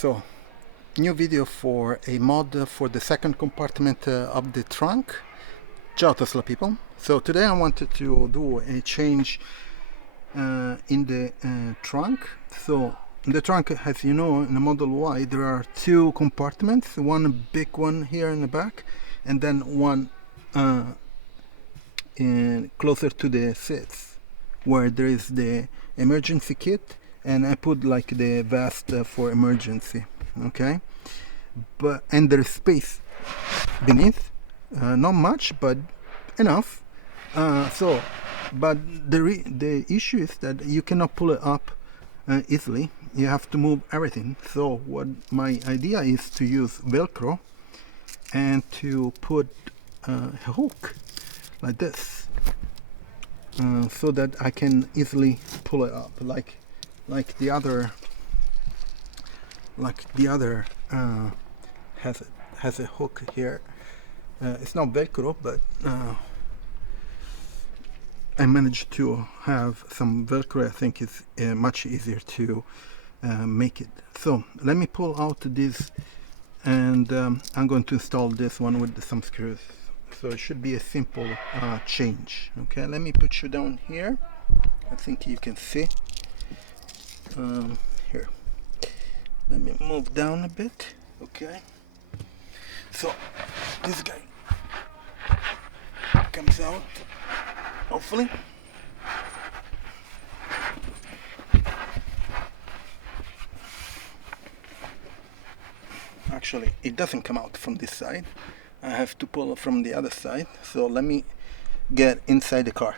So, new video for a mod for the second compartment of the trunk. Ciao Tesla people. So today I wanted to do a change in the trunk. So in the trunk, as you know, in the Model Y there are two compartments, one big one here in the back and then one closer to the seats where there is the emergency kit, and I put like the vest for emergency, okay? And there's space beneath, not much but enough. But the issue is that you cannot pull it up easily. You have to move everything. So what my idea is to use velcro and to put a hook like this, so that I can easily pull it up like the other has a hook here. It's not velcro, but I managed to have some velcro. I think it's much easier to make it. So let me pull out this, and I'm going to install this one with some screws. So it should be a simple change. Okay, let me put you down here. I think you can see. Here, let me move down a bit. Okay, so this guy comes out, hopefully. Actually, it doesn't come out from this side. I have to pull it from the other side. So let me get inside the car.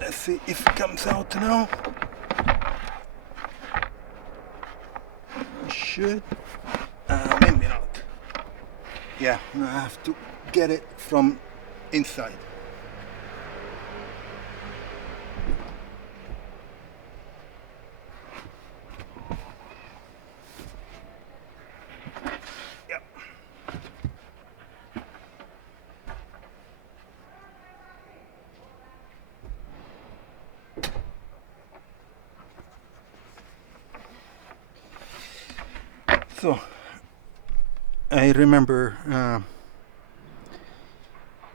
Let's see if it comes out now. It should. Maybe not. Yeah, I have to get it from inside. Yep. So I remember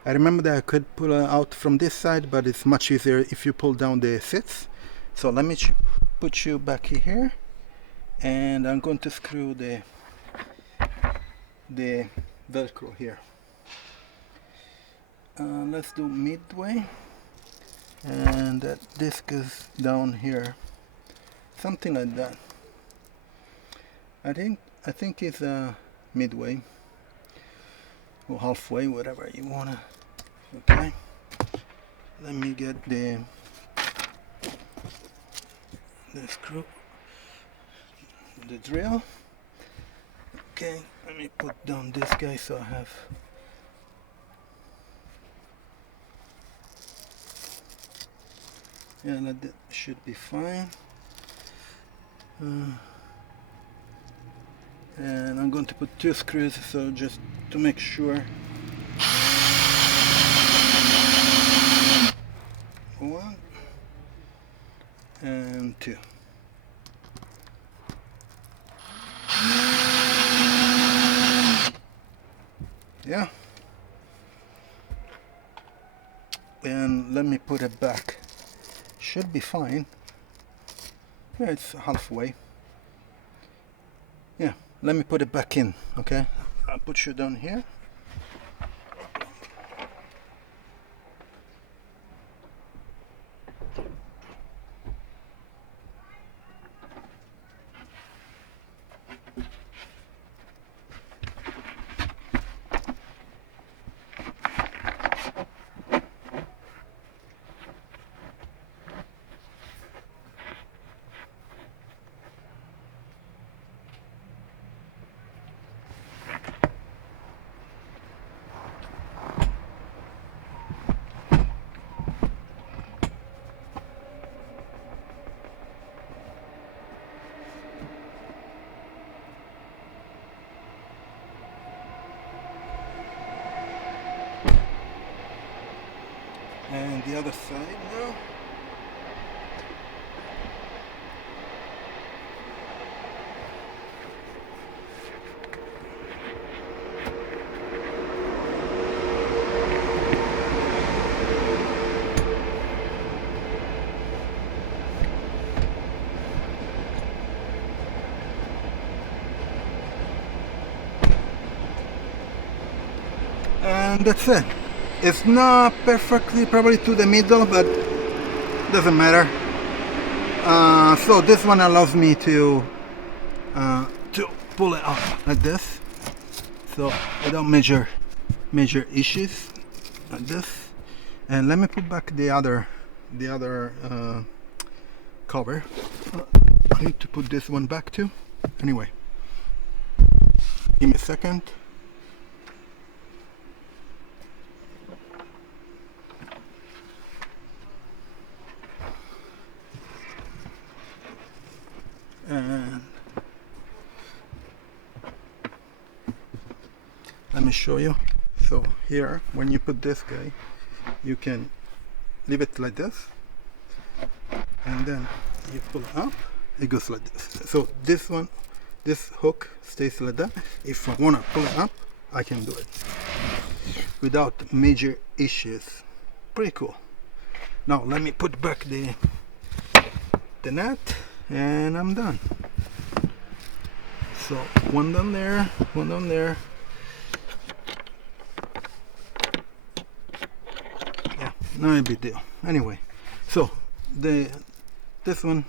that I could pull it out from this side, but it's much easier if you pull down the seats. So let me put you back here, and I'm going to screw the velcro here. Let's do midway, and that disc is down here, something like that. I think it's midway or halfway, whatever you wanna. Okay, let me get the screw, the drill. Okay, let me put down this guy so I have. Yeah, that should be fine. And I'm going to put two screws, so just to make sure. One and two. Yeah. And let me put it back. Should be fine. Yeah, it's halfway. Yeah, let me put it back in. Okay, I'll put you down here. And the other side now. And that's it. It's not perfectly probably to the middle, but doesn't matter. So this one allows me to pull it off like this, so without major issues like this. And let me put back the other cover. I need to put this one back too. Anyway, give me a second. And let me show you. So here, when you put this guy, you can leave it like this, and then you pull it up, it goes like this. So this one, this hook stays like that. If I want to pull it up, I can do it without major issues. Pretty cool. Now let me put back the nut, and I'm done. So one down there, one down there. Yeah, not a big deal. Anyway, so this one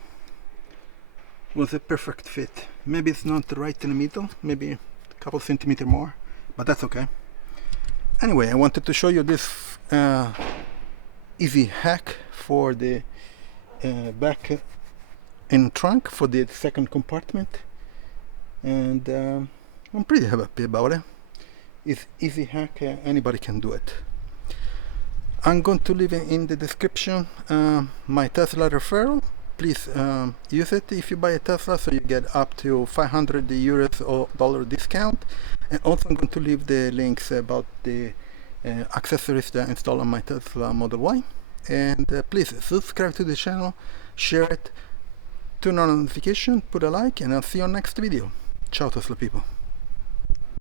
was a perfect fit. Maybe it's not right in the middle, maybe a couple centimeters more, but that's okay. Anyway, I wanted to show you this easy hack for the back and trunk for the second compartment, and I'm pretty happy about it. It's easy hack, anybody can do it. I'm going to leave in the description my Tesla referral. Please use it if you buy a Tesla, so you get up to 500 euros or dollar discount. And also I'm going to leave the links about the accessories that I install on my Tesla Model Y. And please subscribe to the channel, share it, turn on notification, put a like, and I'll see you on next video. Ciao Tesla people.